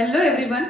Hello everyone.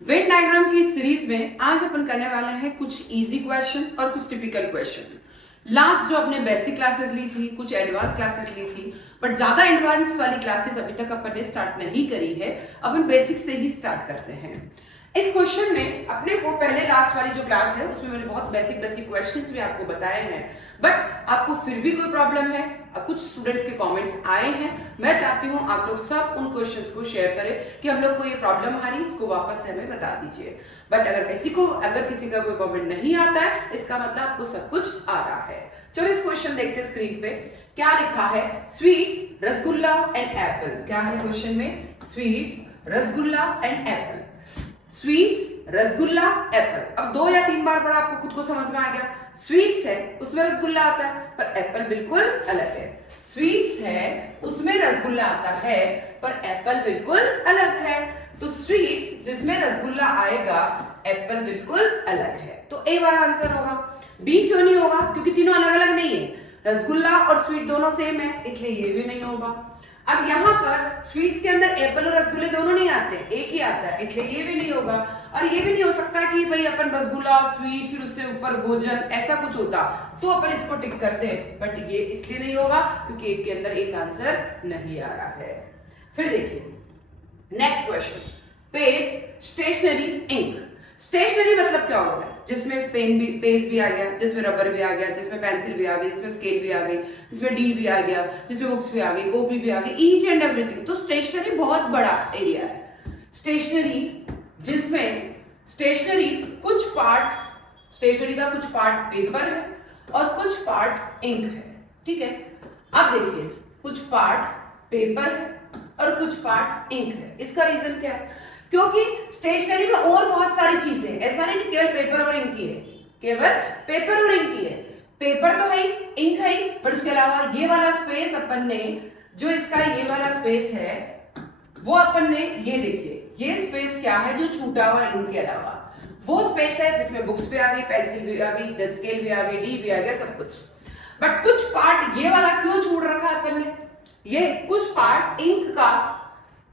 Venn diagram की series में आज अपन करने वाले हैं कुछ इजी क्वेश्चन और कुछ टिपिकल क्वेश्चन। लास्ट जो अपने बेसिक क्लासेस ली थी, कुछ एडवांस क्लासेस ली थी, बट ज्यादा एडवांस वाली क्लासेस अभी तक अपन ने स्टार्ट नहीं करी है। अपन बेसिक से ही स्टार्ट करते हैं। इस क्वेश्चन में अपने को पहले लास्ट वाली जो क्लास है उसमें मैंने बहुत बेसिक बेसिक क्वेश्चंस भी आपको बताए हैं, बट आपको फिर भी कोई प्रॉब्लम है, कुछ स्टूडेंट्स के कमेंट्स आए हैं, मैं चाहती हूं आप लोग सब उन क्वेश्चंस को शेयर करें कि हम लोग को ये प्रॉब्लम आ रही है, इसको वापस से हमें बता दीजिए। बट अगर किसी का कोई कमेंट नहीं आता है, इसका मतलब आपको सब कुछ आ रहा है। चलो इस क्वेश्चन देखते हैं स्क्रीन पे क्या लिखा है। Sweets, rasgulla and Apple. क्या है क्वेश्चन में? Sweets, rasgulla and Apple. Sweets, rasgulla, Apple. अब 2 या 3 बार पढ़ा, आपको खुद को समझ में आ गया। स्वीट्स है उसमें रसगुल्ला आता है, पर एप्पल बिल्कुल अलग है। स्वीट्स है उसमें रसगुल्ला आता है, पर एप्पल बिल्कुल अलग है। तो स्वीट्स जिसमें रसगुल्ला आएगा, एप्पल बिल्कुल अलग है, तो ए वाला आंसर होगा। बी क्यों नहीं होगा? क्योंकि तीनों अलग अलग नहीं है, रसगुल्ला और स्वीट दोनों सेम है, इसलिए ये भी नहीं होगा। अब यहाँ पर स्वीट्स के अंदर एप्पल और रसगुल्ले दोनों नहीं आते, एक ही आता है, इसलिए ये भी नहीं होगा। और ये भी नहीं हो सकता कि भाई अपन रसगुल्ला, स्वीट, फिर उससे ऊपर भोजन, ऐसा कुछ होता तो अपन इसको टिक करते, बट ये इसलिए नहीं होगा क्योंकि एक के अंदर एक आंसर नहीं आ रहा है। फिर देखिए next question, page, stationery, ink. Stationery मतलब क्या होता है? जिसमें पेन भी, पेज भी आ गया, जिसमें रबर भी आ गया, जिसमें पेंसिल भी आ गई, जिसमें स्केल भी आ गई, जिसमें डी भी आ गया, जिसमें बुक्स भी आ गई, कॉपी भी आ गई, ईच एंड एवरीथिंग। तो स्टेशनरी बहुत बड़ा एरिया है। स्टेशनरी जिसमें स्टेशनरी कुछ पार्ट, स्टेशनरी का कुछ पार्ट पेपर है और कुछ पार्ट इंक है, ठीक है। अब देखिए कुछ पार्ट पेपर है और कुछ पार्ट इंक है। इसका रीजन क्या है? क्योंकि स्टेशनरी में और बहुत सारी चीजें, ऐसा नहीं कि केवल पेपर और इंक ही है, केवल पेपर और इंक ही है। पेपर तो है ही, इंक है ही, पर उसके अलावा ये वाला स्पेस अपन ने, जो इसका ये वाला स्पेस है, वो अपन ने, ये देखिए ये स्पेस क्या है जो छूटा हुआ इंक के अलावा, वो स्पेस है जिसमें बुक्स भी आ गई, पेंसिल भी आ गई, स्केल भी आ गई, डी भी आ गया, सब कुछ। बट कुछ पार्ट ये वाला क्यों छोड़ रखा है अपन ने? ये कुछ पार्ट इंक का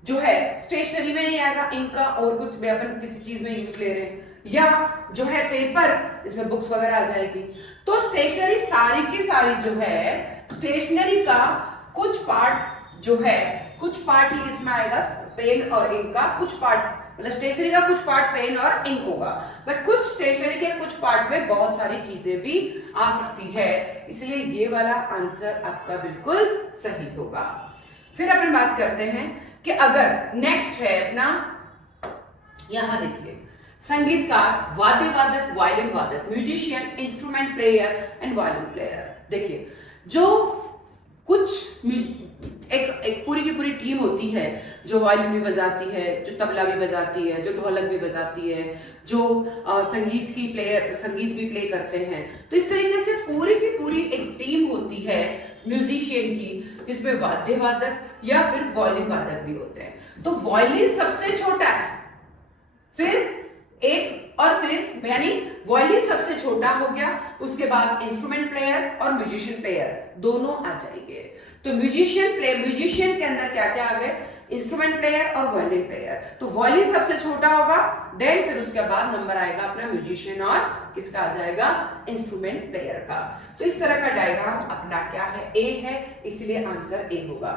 जो है स्टेशनरी में नहीं आएगा, इंक का और कुछ भी अपन किसी चीज में यूज ले रहे हैं, या जो है पेपर, इसमें बुक्स वगैरह आ जाएगी। तो स्टेशनरी सारी की सारी जो है, स्टेशनरी का कुछ पार्ट जो है, कुछ पार्ट ही किसमें आएगा? पेन और इंक का कुछ पार्ट, मतलब स्टेशनरी का कुछ पार्ट पेन और इंक होगा, बट कुछ स्टेशनरी के कुछ पार्ट में बहुत सारी चीजें भी आ सकती है, इसलिए ये वाला आंसर आपका बिल्कुल सही होगा। फिर अपन बात करते हैं कि अगर नेक्स्ट है अपना, यहां देखिए संगीतकार, वाद्य वादक, वायलिन वादक, musician, instrument player and violin player. देखिए जो कुछ एक पूरी की पूरी टीम होती है, जो वायलिन भी बजाती है, जो तबला भी बजाती है, जो ढोलक भी बजाती है, जो संगीत भी प्ले करते हैं। तो इस तरीके से पूरी की पूरी एक टीम होती है म्यूजिशियन की, जिसमें वाद्य वादक या फिर वायलिन वादक भी होते हैं। तो वायलिन सबसे छोटा है, फिर यानी वायलिन सबसे छोटा हो गया, उसके बाद इंस्ट्रूमेंट प्लेयर और म्यूजिशियन प्लेयर दोनों आ जाएंगे। तो म्यूजिशियन के अंदर क्या क्या आ गए? इंस्ट्रूमेंट प्लेयर और वायलिन प्लेयर। तो वायलिन सबसे छोटा होगा, देन फिर उसके बाद नंबर आएगा अपना म्यूजिशियन और किसका आ जाएगा? इंस्ट्रूमेंट प्लेयर का। तो इस तरह का डायग्राम अपना क्या है? ए है, इसलिए आंसर ए होगा।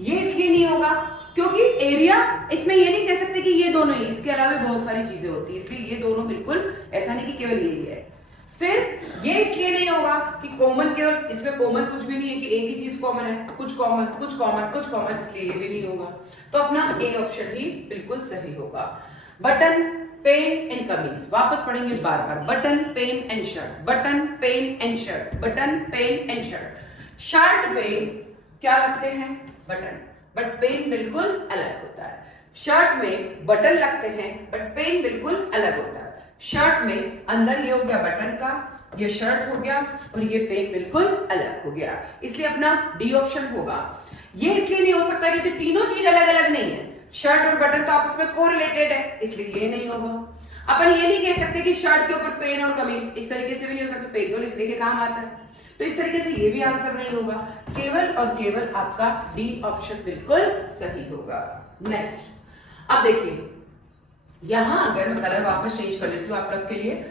ये इसलिए नहीं होगा क्योंकि एरिया, इसमें ये नहीं कह सकते कि ये दोनों ही, इसके अलावा बहुत सारी चीजें होती है, इसलिए ये दोनों बिल्कुल ऐसा नहीं कि केवल यही है। फिर ये इसलिए नहीं होगा कि कॉमन, केवल इसमें कॉमन कुछ भी नहीं है कि एक ही चीज कॉमन है, कुछ कॉमन कुछ कॉमन कुछ कॉमन, इसलिए ये भी नहीं होगा। तो अपना ए ऑप्शन ही बिल्कुल सही होगा। बटन, पेन एंड कमीज, वापस पढ़ेंगे बार बार। Button, pen and shirt, button, pen and shirt, button, pen and shirt. Shirt पे क्या लगते हैं? बटन, बट पेन बिल्कुल अलग होता है। शर्ट में बटन लगते हैं बट पेन बिल्कुल अलग होता है। शर्ट में अंदर ये हो गया बटन का, ये शर्ट हो गया, और ये पेन बिल्कुल अलग हो गया, इसलिए अपना डी ऑप्शन होगा। ये इसलिए नहीं हो सकता क्योंकि तीनों चीज अलग अलग नहीं है, शर्ट और बटन तो आपस में कोरिलेटेड है, इसलिए ये नहीं होगा। अपन ये नहीं कह सकते कि शर्ट के ऊपर पेन और कमीज, इस तरीके से भी नहीं हो सकता, पेन तो लिखने के काम आता है, तो इस तरीके से ये भी आंसर नहीं होगा। केवल और केवल आपका डी ऑप्शन बिल्कुल सही होगा। नेक्स्ट, अब देखिए यहां अगर मैं कलर वापस चेंज कर लेती हूँ आप लोग के लिए,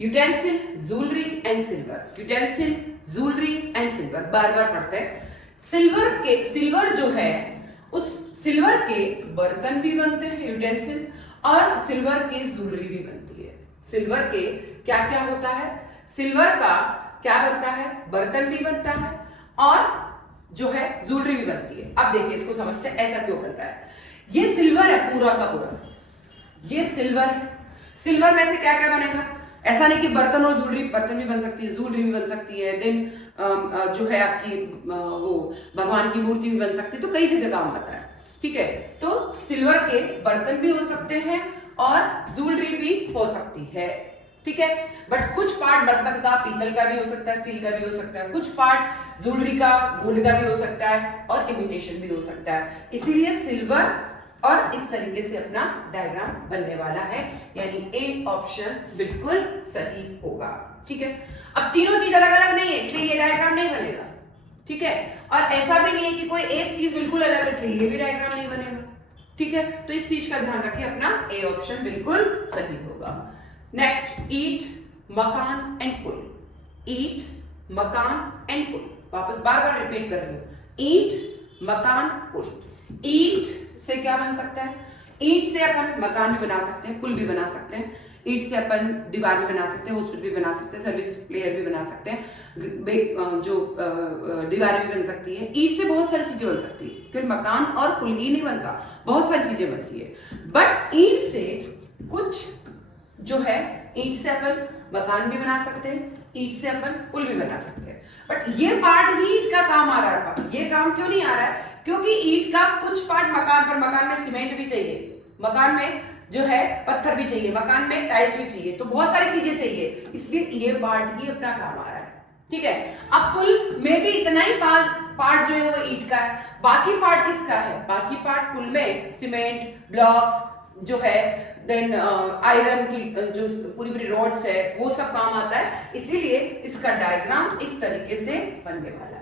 utensil, jewellery and silver, utensil, jewellery and silver, बार बार पढ़ते हैं। सिल्वर जो है उस सिल्वर के बर्तन भी बनते हैं यूटेंसिल, और सिल्वर की ज्वेलरी भी बनती है। सिल्वर के क्या क्या होता है, सिल्वर का क्या बनता है, बर्तन भी बनता है और जो है ज्वेलरी भी बनती है। अब देखिए इसको समझते हैं ऐसा क्यों बन रहा है। ये सिल्वर है पूरा का पूरा, ये सिल्वर है। सिल्वर में से क्या क्या बनेगा, ऐसा नहीं कि बर्तन और ज्वेलरी, बर्तन भी बन सकती है, ज्वेलरी भी बन सकती है, देन जो है आपकी वो भगवान की मूर्ति भी बन सकती है, तो कई जगह काम आता है। ठीक है, तो सिल्वर के बर्तन भी हो सकते हैं और ज्वेलरी भी हो सकती है। ठीक है, बट कुछ पार्ट बर्तन का पीतल का भी हो सकता है, स्टील का भी हो सकता है, कुछ पार्ट ज्वेलरी का गोल्ड का भी हो सकता है और इमिटेशन भी हो सकता है। इसीलिए सिल्वर और इस तरीके से अपना डायग्राम बनने वाला है, यानी ए ऑप्शन बिल्कुल सही होगा। ठीक है, अब तीनों चीज अलग अलग नहीं है इसलिए ये डायग्राम नहीं बनेगा। ठीक है, और ऐसा भी नहीं है कि कोई एक चीज बिल्कुल अलग है इसलिए ये भी डायग्राम नहीं बनेगा। ठीक है, तो इस चीज का ध्यान रखिए, अपना ए ऑप्शन बिल्कुल सही होगा। नेक्स्ट, ईट, मकान एंड पुल, ईट, मकान एंड पुल, वापस बार बार रिपीट कर रही हूँ, ईट, मकान, पुल। ईट से क्या बन सकता है, ईट से अपन मकान भी बना सकते हैं, पुल भी बना सकते हैं, ईट से अपन दीवार भी बना सकते हैं, हॉस्पिटल भी बना सकते हैं, सर्विस प्लेयर भी बना सकते हैं, जो दीवारें भी बन सकती है। ईट से बहुत सारी चीजें बन सकती है, क्योंकि मकान और पुल ही नहीं बनता, बहुत सारी चीजें बनती है। बट ईट से कुछ जो है, ईट से अपन मकान भी बना सकते हैं, ईट से अपन पुल भी बना सकते हैं। बट ये पार्ट ही ईट का काम आ रहा है, ये काम क्यों नहीं आ रहा है, क्योंकि ईट का कुछ पार्ट मकान पर, मकान में सीमेंट भी चाहिए, मकान में जो है पत्थर भी चाहिए, मकान में टाइल्स भी चाहिए, तो बहुत सारी चीजें चाहिए, इसलिए ये पार्ट ही अपना काम आ रहा है। ठीक है, अब पुल में भी इतना ही पार्ट जो है वो ईट का है, बाकी पार्ट किसका है, बाकी पार्ट पुल में सीमेंट, ब्लॉक्स जो है, देन आयरन की जो पूरी पूरी रॉड्स है, वो सब काम आता है, इसीलिए इसका डायग्राम इस तरीके से बनने वाला है।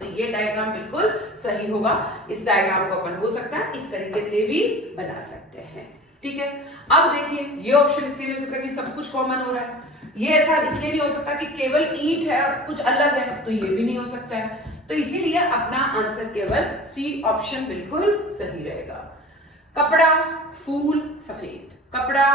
तो ये डायग्राम बिल्कुल सही होगा। इस डायग्राम को अपन हो सकता है इस तरीके से भी बना सकते हैं। ठीक है, अब देखिए ये ऑप्शन इसलिए नहीं हो सकता कि सब कुछ कॉमन हो रहा है, ये ऐसा इसलिए नहीं हो सकता कि केवल ईंट है और कुछ अलग है, तो ये भी नहीं हो सकता है। तो इसीलिए अपना आंसर केवल सी ऑप्शन बिल्कुल सही रहेगा। कपड़ा, फूल, सफेद, कपड़ा,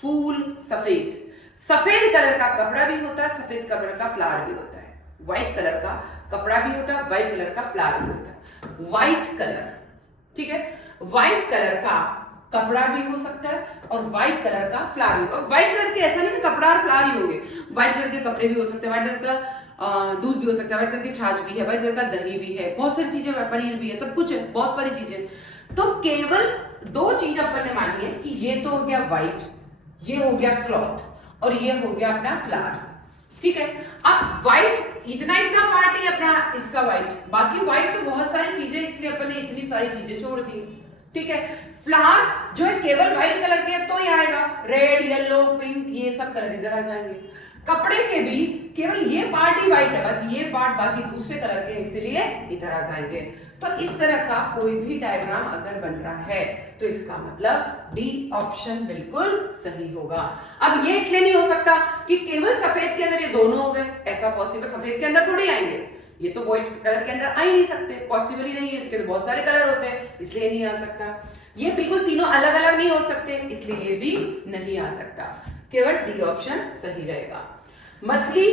फूल, सफेद, सफेद कलर का कपड़ा भी होता है, सफेद कलर का फ्लावर भी होता है, व्हाइट कलर का कपड़ा भी होता है, व्हाइट कलर का फ्लावर भी होता है। व्हाइट कलर, ठीक है, व्हाइट कलर का कपड़ा भी हो सकता है और व्हाइट कलर का फ्लावर भी। और व्हाइट कलर के ऐसा नहीं कि कपड़ा और फ्लावर ही होंगे, व्हाइट कलर के कपड़े भी हो सकते हैं, व्हाइट कलर का दूध भी हो सकता है, व्हाइट कलर की छाछ भी है, व्हाइट कलर का दही भी है, बहुत सारी चीजें, पनीर भी है, सब कुछ है, बहुत सारी चीजें। तो केवल दो चीज अपन ने मानी है कि ये तो हो गया व्हाइट, ये हो गया क्लॉथ और ये हो गया अपना फ्लावर। ठीक है, अब व्हाइट इतना इतना पार्ट ही अपना इसका व्हाइट, बाकी व्हाइट तो बहुत सारी चीजें, इसलिए अपन ने इतनी सारी चीजें छोड़ दी। ठीक है, फ्लावर जो है केवल व्हाइट कलर के तो ही आएगा, रेड, येलो, पिंक, ये सब कलर इधर आ जाएंगे। कपड़े के भी केवल ये पार्ट ही व्हाइट है, बाकी ये पार्ट बाकी दूसरे कलर के, इसलिए इधर आ जाएंगे। तो इस तरह का कोई भी डायग्राम अगर बन रहा है तो इसका मतलब डी ऑप्शन बिल्कुल सही होगा। अब ये इसलिए नहीं हो सकता कि केवल सफेद के अंदर ये दोनों हो गए, ऐसा पॉसिबल सफेद के अंदर थोड़ी आएंगे, ये तो व्हाइट कलर के अंदर आ ही नहीं सकते, पॉसिबल ही नहीं है, इसके तो बहुत सारे कलर होते हैं, इसलिए नहीं आ सकता। ये बिल्कुल तीनों अलग अलग नहीं हो सकते, इसलिए ये भी नहीं आ सकता, केवल डी ऑप्शन सही रहेगा। मछली,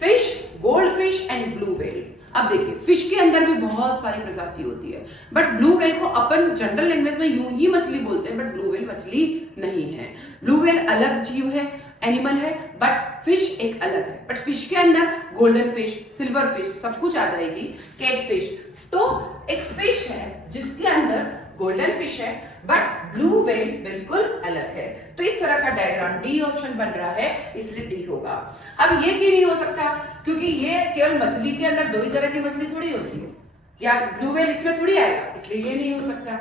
fish, gold fish and blue whale. अब देखिए फिश के अंदर भी बहुत सारी प्रजाति होती है, बट ब्लू व्हेल को अपन जनरल लैंग्वेज में यूं ही मछली बोलते हैं, बट ब्लू व्हेल मछली नहीं है। ब्लू व्हेल अलग जीव है, एनिमल है, बट फिश एक अलग है। बट फिश के अंदर गोल्डन फिश, सिल्वर फिश सब कुछ आ जाएगी, कैट फिश। तो एक फिश है जिसके अंदर गोल्डन फिश है, बट ब्लू व्हेल बिल्कुल अलग है। तो इस तरह का डायग्राम डी ऑप्शन बन रहा है, इसलिए डी होगा। अब ये क्यों नहीं हो सकता, क्योंकि ये केवल मछली के अंदर दो ही तरह की मछली थोड़ी होती है, या ब्लू व्हेल इसमें थोड़ी आएगा, इसलिए ये नहीं हो सकता।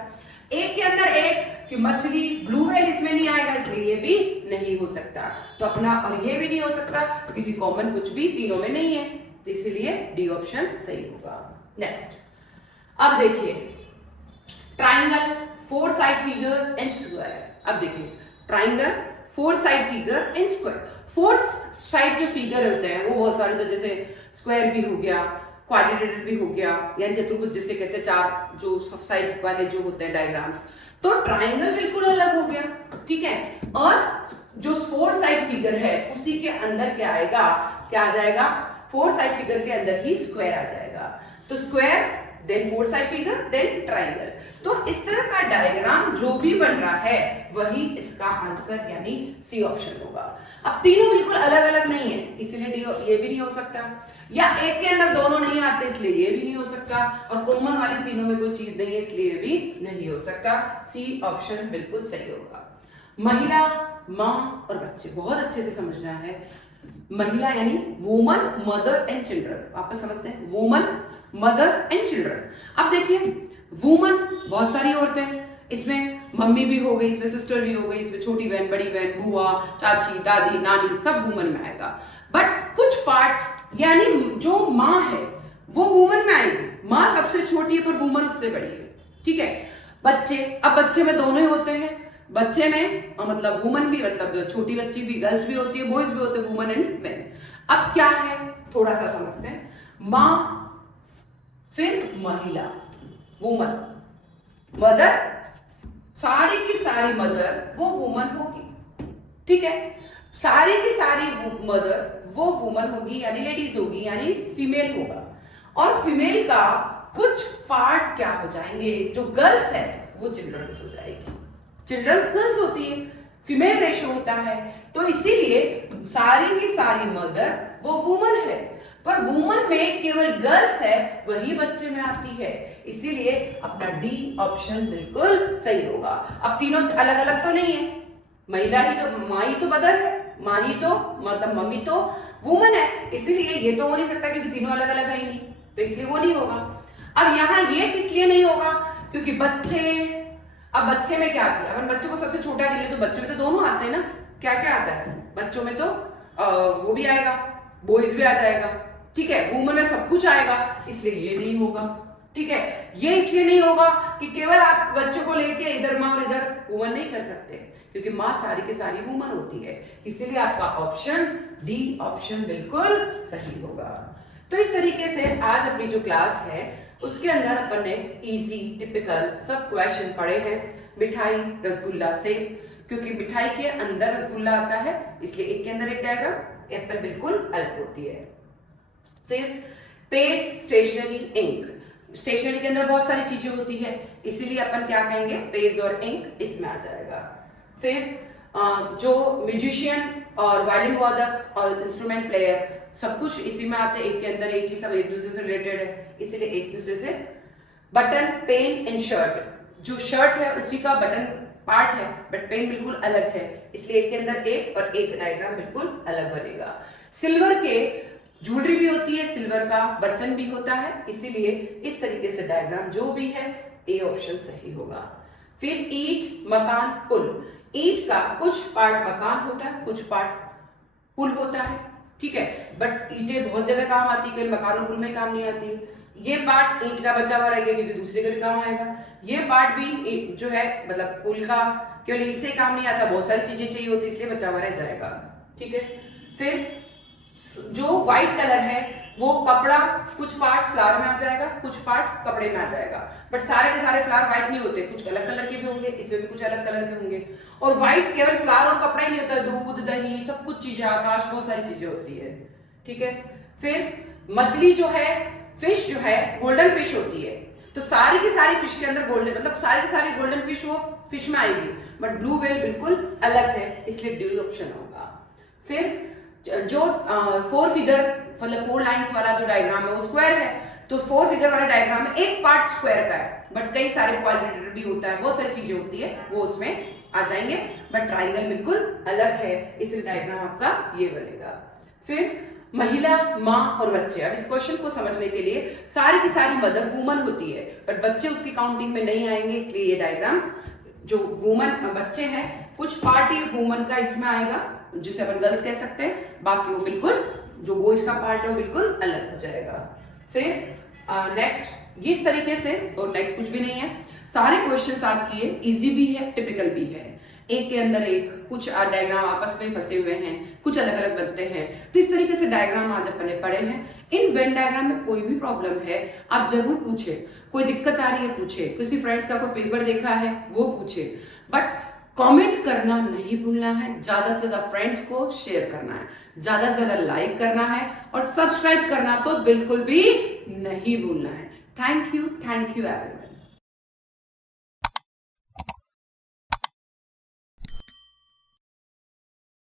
एक के अंदर एक कि मछली, ब्लू व्हेल इसमें नहीं आएगा, इसलिए ये भी नहीं हो सकता। तो अपना, और ये भी नहीं हो सकता क्योंकि कॉमन कुछ भी तीनों में नहीं है, तो इसलिए डी ऑप्शन सही होगा। नेक्स्ट, अब देखिए triangle, four side figure and square. अब देखिए triangle, four side figure and square. Four side जो फिगर होते हैं वो बहुत सारे, तो जैसे स्क्वायर भी हो गया, क्वाड्रिलेटरल भी हो गया, यानी चतुर्भुज जिसे कहते हैं, चार जो साइड वाले जो होते हैं डायग्राम्स। तो ट्राइंगल बिल्कुल अलग हो गया, ठीक है। और जो फोर साइड फिगर है उसी के अंदर क्या आएगा, क्या आ जाएगा, फोर साइड फिगर के अंदर ही स्क्वायर आ जाएगा। तो square then four side figure then triangle. तो इस तरह का डायग्राम जो भी बन रहा है वही इसका आंसर यानी सी ऑप्शन होगा। अब तीनों बिल्कुल अलग अलग नहीं है, इसलिए ये भी नहीं हो सकता, या एक के अंदर दोनों नहीं आते इसलिए ये भी नहीं हो सकता, और कॉमन वाली तीनों में कोई चीज नहीं है इसलिए ये भी नहीं हो सकता। सी ऑप्शन बिल्कुल सही होगा। महिला, माँ और बच्चे, बहुत अच्छे से समझना है। महिला यानी वुमन, मदर एंड चिल्ड्रन, वापस समझते हैं, वुमन, मदर एंड चिल्ड्रन। अब देखिए वुमन बहुत सारी औरतें हैं, इसमें मम्मी भी हो गई, इसमें सिस्टर भी हो गई, इसमें छोटी बहन, बड़ी बहन, बुआ, चाची, दादी, नानी, सब वुमन में आएगा। बट कुछ पार्ट यानी जो माँ है वो वुमन में आएगी। माँ सबसे छोटी है पर वुमन उससे बड़ी है, ठीक है। बच्चे, अब बच्चे में दोनों ही होते हैं, बच्चे में मतलब वुमन भी, मतलब छोटी बच्ची भी, गर्ल्स भी होती है, बॉयज भी होते हैं, वुमन एंड मेन। अब क्या है थोड़ा सा समझते हैं। माँ, फिर महिला, वुमन, मदर, सारी की सारी मदर वो वुमन होगी, ठीक है। सारी की सारी मदर वो वुमन होगी यानी लेडीज होगी, यानी फीमेल होगा। और फीमेल का कुछ पार्ट क्या हो जाएंगे, जो गर्ल्स है वो चिल्ड्रंस हो जाएगी। चिल्ड्रंस गर्ल्स होती है, फीमेल रेशो होता है, तो इसीलिए सारी की सारी मदर वो वुमन है, पर वुमन में केवल गर्ल्स है वही बच्चे में आती है, इसीलिए अपना डी ऑप्शन बिल्कुल सही होगा। अब तीनों अलग अलग तो नहीं है, महिला ही तो, माँ ही तो मदर है, माँ ही तो मतलब मम्मी तो वुमन है, इसीलिए ये तो हो नहीं सकता क्योंकि तीनों अलग अलग है ही नहीं, तो इसलिए वो नहीं होगा। अब यहाँ ये किस लिए नहीं होगा, क्योंकि बच्चे, अब बच्चे में क्या आती है, अपन बच्चों को सबसे छोटा गिन ले तो बच्चों में तो दोनों आते हैं ना, क्या क्या आता है बच्चों में, तो वो भी आएगा, बॉयज भी आ जाएगा, ठीक है। वुमन में सब कुछ आएगा, इसलिए ये नहीं होगा, ठीक है। ये इसलिए नहीं होगा कि केवल आप बच्चों को लेके इधर माँ और इधर वुमन नहीं कर सकते, क्योंकि माँ सारी की सारी वुमन होती है, इसीलिए आपका ऑप्शन डी ऑप्शन बिल्कुल सही होगा। तो इस तरीके से आज अपनी जो क्लास है उसके अंदर अपन ने इजी टिपिकल सब क्वेश्चन पढ़े हैं। मिठाई, रसगुल्ला से, क्योंकि मिठाई के अंदर रसगुल्ला आता है इसलिए एक के अंदर एक डायग्राम, एप्पल बिल्कुल अलग होती है। फिर पेज, स्टेशनरी, इंक, स्टेशनरी के अंदर बहुत सारी चीजें होती है इसीलिए अपन क्या कहेंगे, पेज और इंक इसमें आ जाएगा। फिर जो म्यूजिशियन और वायलिन वादक और इंस्ट्रूमेंट प्लेयर सब कुछ इसी में आते हैं, एक के अंदर एक ही, सब एक दूसरे से रिलेटेड है इसीलिए एक दूसरे से। बटन, पेन एंड शर्ट, जो शर्ट है उसी का बटन पार्ट है बट पेन बिल्कुल अलग है इसलिए एक के अंदर एक और एक डायग्राम बिल्कुल अलग बनेगा। सिल्वर के ज्वेलरी भी होती है, सिल्वर का बर्तन भी होता है, इसीलिए इस तरीके से डायग्राम जो भी है ए ऑप्शन सही होगा। फिर ईंट, मकान, पुल, ईंट का कुछ पार्ट मकान होता है, कुछ पार्ट पुल होता है, ठीक है। बट ईंटें बहुत जगह काम आती है, केवल मकान और पुल में काम नहीं आती। ये पार्ट ईंट का बचा हुआ रहेगा क्योंकि दूसरे का भी काम आएगा। ये पार्ट भी जो है मतलब पुल का केवल ईंट से काम नहीं आता, बहुत सारी चीजें चाहिए होती इसलिए बचा हुआ रह जाएगा, ठीक है। फिर जो व्हाइट कलर है वो कपड़ा, कुछ पार्ट फ्लावर में आ जाएगा, कुछ पार्ट कपड़े में आ जाएगा, बट सारे के सारे फ्लावर व्हाइट नहीं होते, कुछ अलग कलर के भी होंगे, इसमें भी कुछ अलग कलर के होंगे। और व्हाइट केवल फ्लावर और कपड़ा ही नहीं होता, दूध, दही, सब कुछ चीजें, आकाश, बहुत सारी चीजें होती है, ठीक है। फिर मछली जो है, फिश जो है गोल्डन फिश होती है, तो सारी की सारी फिश के अंदर गोल्डन, मतलब सारी की सारी गोल्डन फिश वो फिश में आएगी, बट ब्लू व्हेल बिल्कुल अलग है इसलिए डी ऑप्शन होगा। फिर जो फोर फिगर मतलब फोर लाइंस वाला जो डायग्राम है वो स्क्वायर है, तो फोर फिगर वाले डायग्राम में एक पार्ट स्क्वायर का है बट कई सारे क्वाड्रिलेटरल भी होता है, बहुत सारी चीजें होती है वो उसमें आ जाएंगे, बट ट्राइंगल बिल्कुल अलग है इसलिए डायग्राम आपका ये बनेगा। फिर महिला, माँ और बच्चे, अब इस क्वेश्चन को समझने के लिए सारी की सारी मदर वुमन होती है बट बच्चे उसकी काउंटिंग में नहीं आएंगे इसलिए ये डायग्राम जो वुमन बच्चे हैं कुछ पार्ट ही वुमन का इसमें आएगा जिसे अपन गर्ल्स कह सकते हैं, बाकी वो बिल्कुल जो बॉयज का पार्ट है वो बिल्कुल अलग हो जाएगा। फिर नेक्स्ट इस तरीके से, और नेक्स्ट कुछ भी नहीं है, सारे क्वेश्चंस आज किए, इजी भी है, टिपिकल भी है, एक के अंदर एक, कुछ डायग्राम आपस में फंसे हुए हैं, कुछ अलग अलग बनते हैं। तो इस तरीके से डायग्राम आज अपने पढ़े हैं। इन वेन डायग्राम में कोई भी प्रॉब्लम है आप जरूर पूछे, कोई दिक्कत आ रही है पूछे, किसी फ्रेंड्स का कोई पेपर देखा है वो पूछे, बट कमेंट करना नहीं भूलना है, ज्यादा से ज्यादा फ्रेंड्स को शेयर करना है, ज्यादा से ज्यादा लाइक करना है और सब्सक्राइब करना तो बिल्कुल भी नहीं भूलना है। Thank you everyone.